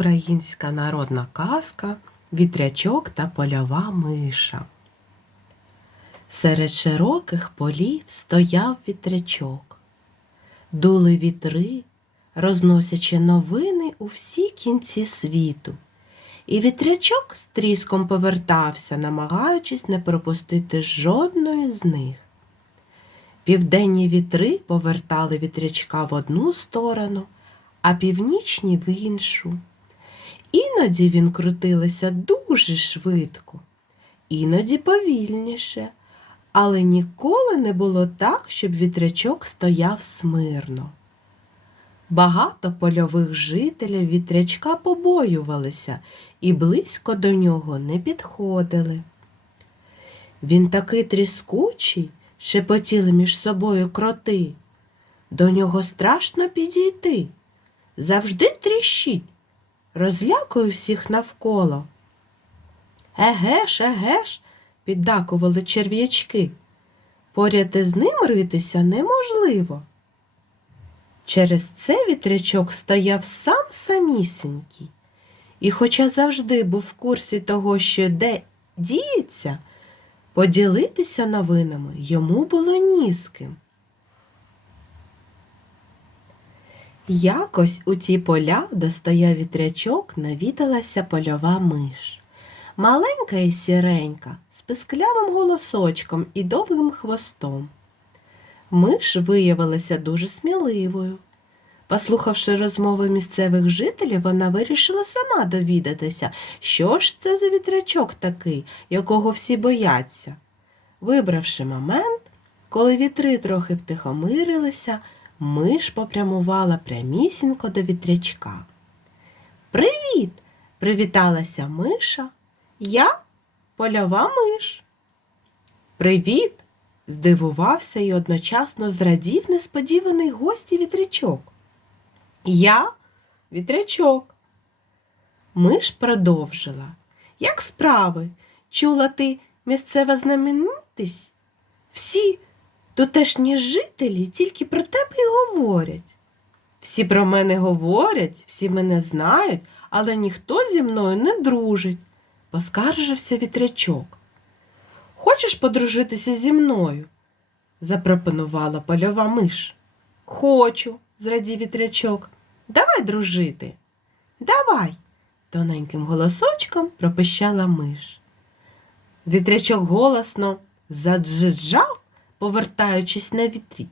Українська народна казка Вітрячок та польова миша. Серед широких полів стояв вітрячок. Дули вітри, розносячи новини у всі кінці світу. І вітрячок з тріском повертався, намагаючись не пропустити жодної з них. Південні вітри повертали вітрячка в одну сторону, а північні в іншу. Іноді він крутилися дуже швидко, іноді повільніше, але ніколи не було так, щоб вітрячок стояв смирно. Багато польових жителів вітрячка побоювалися і близько до нього не підходили. Він такий тріскучий, шепотіли між собою кроти. До нього страшно підійти. Завжди тріщить розлякую всіх навколо. Еге ж, еге ж, піддакували черв'ячки. Поряд із ним ритися неможливо. Через це вітрячок стояв сам самісінький, і, хоча завжди був в курсі того, що де діється, поділитися новинами йому було ні з ким. Якось у ці поля, де стояв вітрячок, навідалася польова миш. Маленька і сіренька, з писклявим голосочком і довгим хвостом. Миш виявилася дуже сміливою. Послухавши розмови місцевих жителів, вона вирішила сама довідатися, що ж це за вітрячок такий, якого всі бояться. Вибравши момент, коли вітри трохи втихомирилися, миш попрямувала прямісінько до вітрячка. Привіт! привіталася миша. Я польова миш. Привіт! здивувався і одночасно зрадів несподіваний гості вітрячок. Я вітрячок. Миш продовжила. Як справи? Чула ти місцева знаменитість? Всі Тутешні жителі тільки про тебе й говорять. Всі про мене говорять, всі мене знають, але ніхто зі мною не дружить, поскаржився вітрячок. Хочеш подружитися зі мною? запропонувала польова миш. Хочу, зрадів вітрячок. Давай дружити. Давай, тоненьким голосочком пропищала миш. Вітрячок голосно заджиджав повертаючись на вітрі,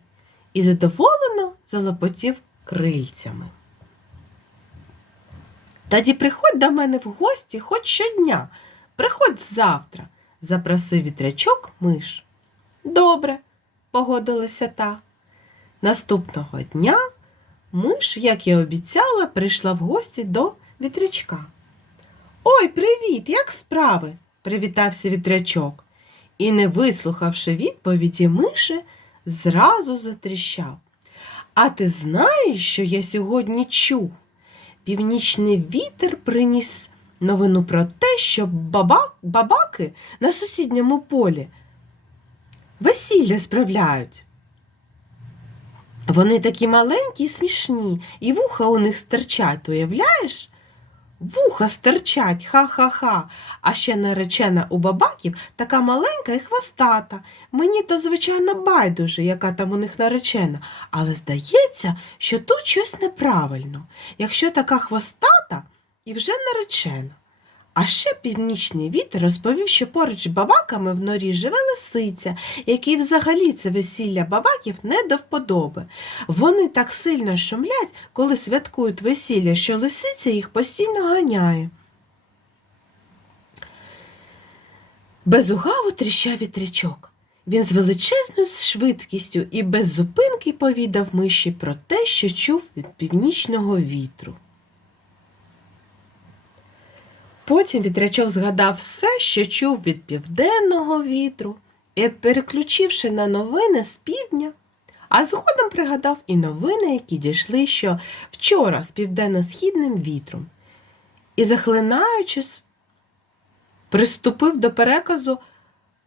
і задоволено залопотів крильцями. Тоді приходь до мене в гості хоч щодня, приходь завтра, запросив вітрячок миш. Добре, погодилася та. Наступного дня миш, як і обіцяла, прийшла в гості до вітрячка. Ой, привіт, як справи? привітався вітрячок і, не вислухавши відповіді миші, зразу затріщав. А ти знаєш, що я сьогодні чув? Північний вітер приніс новину про те, що бабак, бабаки на сусідньому полі весілля справляють. Вони такі маленькі і смішні, і вуха у них стирчать, уявляєш? Вуха стирчать, ха-ха-ха. А ще наречена у бабаків така маленька і хвостата. Мені то, звичайно, байдуже, яка там у них наречена, але здається, що тут щось неправильно, якщо така хвостата і вже наречена. А ще північний вітер розповів, що поруч бабаками в норі живе лисиця, який взагалі це весілля бабаків не до вподоби. Вони так сильно шумлять, коли святкують весілля, що лисиця їх постійно ганяє. Безугаво тріщав вітрячок. Він з величезною швидкістю і без зупинки повідав миші про те, що чув від північного вітру. Потім вітрячок згадав все, що чув від південного вітру, і, переключивши на новини з півдня, а згодом пригадав і новини, які дійшли що вчора з південно-східним вітром. І, захлинаючись, приступив до переказу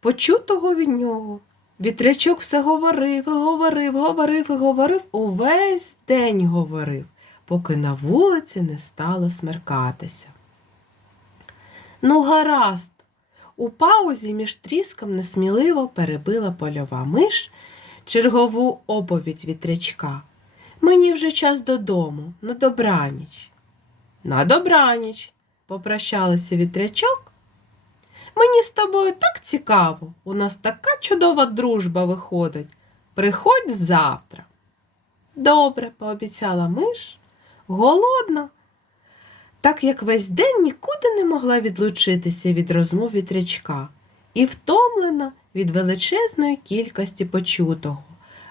почутого від нього. Вітрячок все говорив, і говорив, говорив і говорив, увесь день говорив. поки на вулиці не стало смеркатися. Ну, гаразд. У паузі між тріском несміливо перебила польова миш чергову оповідь вітрячка. Мені вже час додому, на добраніч. На добраніч, попрощалася вітрячок. Мені з тобою так цікаво, у нас така чудова дружба виходить. Приходь завтра. Добре, пообіцяла миш, голодна, так як весь день нікуди не могла відлучитися від розмов вітрячка і втомлена від величезної кількості почутого,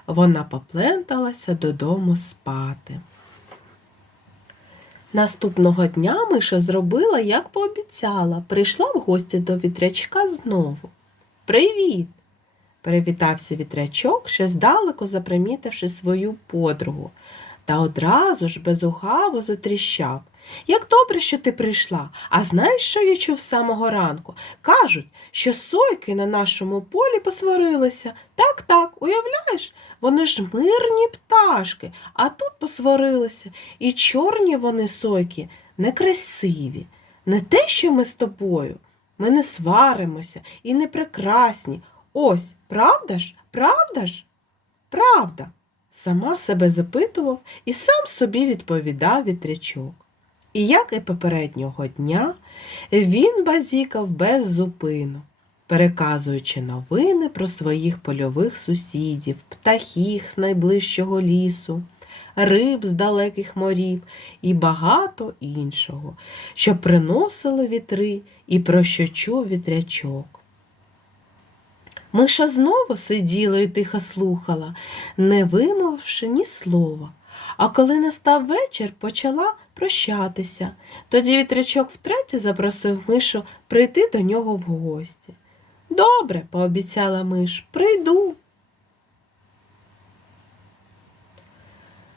вона попленталася додому спати. Наступного дня Миша зробила, як пообіцяла, прийшла в гості до вітрячка знову. Привіт! Привітався вітрячок, ще здалеку запримітивши свою подругу, та одразу ж безугаво затріщав. Як добре, що ти прийшла. А знаєш, що я чув з самого ранку? Кажуть, що сойки на нашому полі посварилися. Так, так, уявляєш? Вони ж мирні пташки, а тут посварилися. І чорні вони сойки некрасиві. Не те, що ми з тобою. Ми не сваримося і не прекрасні. Ось, правда ж? Правда ж? Правда. Сама себе запитував і сам собі відповідав вітрячок. І як і попереднього дня, він базікав без зупину, переказуючи новини про своїх польових сусідів, птахів з найближчого лісу, риб з далеких морів і багато іншого, що приносили вітри і про що чув вітрячок. Миша знову сиділа і тихо слухала, не вимовивши ні слова. А коли настав вечір, почала прощатися. Тоді вітрячок втретє запросив Мишу прийти до нього в гості. Добре, пообіцяла Миш, прийду.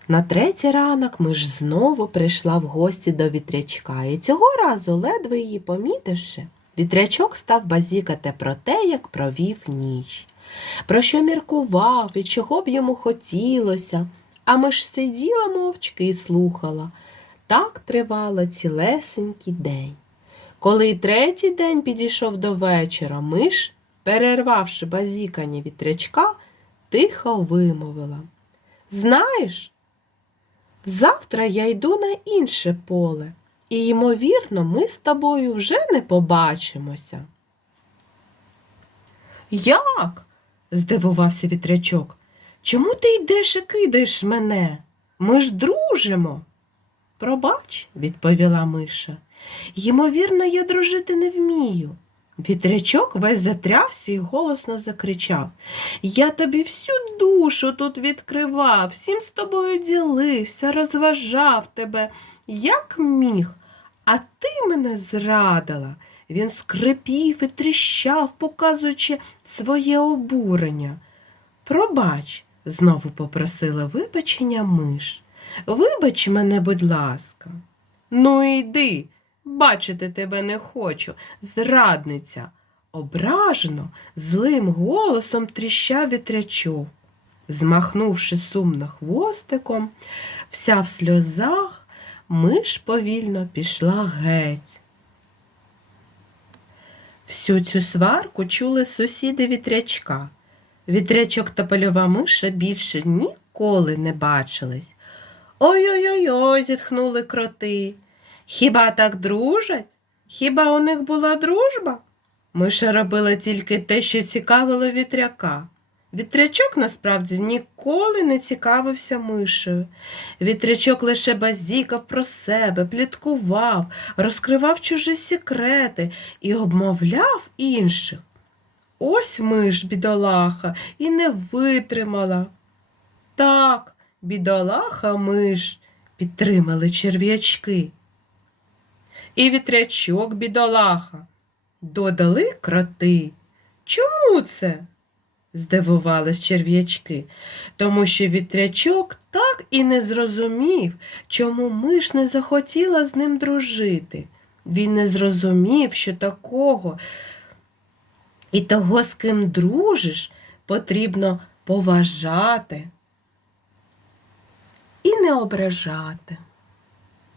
На третій ранок Миш знову прийшла в гості до вітрячка, і цього разу, ледве її помітивши, вітрячок став базікати про те, як провів ніч, про що міркував і чого б йому хотілося, а Миш сиділа мовчки і слухала. Так тривало цілесенький день. Коли й третій день підійшов до вечора, миш, перервавши базікання вітрячка, тихо вимовила. Знаєш, завтра я йду на інше поле, і, ймовірно, ми з тобою вже не побачимося. Як? здивувався вітрячок. Чому ти йдеш і кидаєш мене? Ми ж дружимо. Пробач, відповіла Миша. Ймовірно, я дружити не вмію. Вітрячок весь затрясся і голосно закричав Я тобі всю душу тут відкривав, всім з тобою ділився, розважав тебе, як міг, а ти мене зрадила. Він скрипів і тріщав, показуючи своє обурення. Пробач, знову попросила вибачення миш. Вибач мене, будь ласка. Ну, йди, бачити тебе не хочу, зрадниця. Ображено, злим голосом тріщав вітрячок. Змахнувши сумно хвостиком, вся в сльозах, миш повільно пішла геть. Всю цю сварку чули сусіди вітрячка. Вітрячок та польова миша більше ніколи не бачились. Ой-ой-ой, зітхнули кроти. Хіба так дружать? Хіба у них була дружба? Миша робила тільки те, що цікавило вітряка. Вітрячок насправді ніколи не цікавився мишею. Вітрячок лише базікав про себе, пліткував, розкривав чужі секрети і обмовляв інших. Ось миш, бідолаха, і не витримала. Так, бідолаха миш, підтримали черв'ячки. І вітрячок бідолаха, додали кроти. Чому це? Здивувались черв'ячки, тому що вітрячок так і не зрозумів, чому миш не захотіла з ним дружити. Він не зрозумів, що такого і того, з ким дружиш, потрібно поважати і не ображати.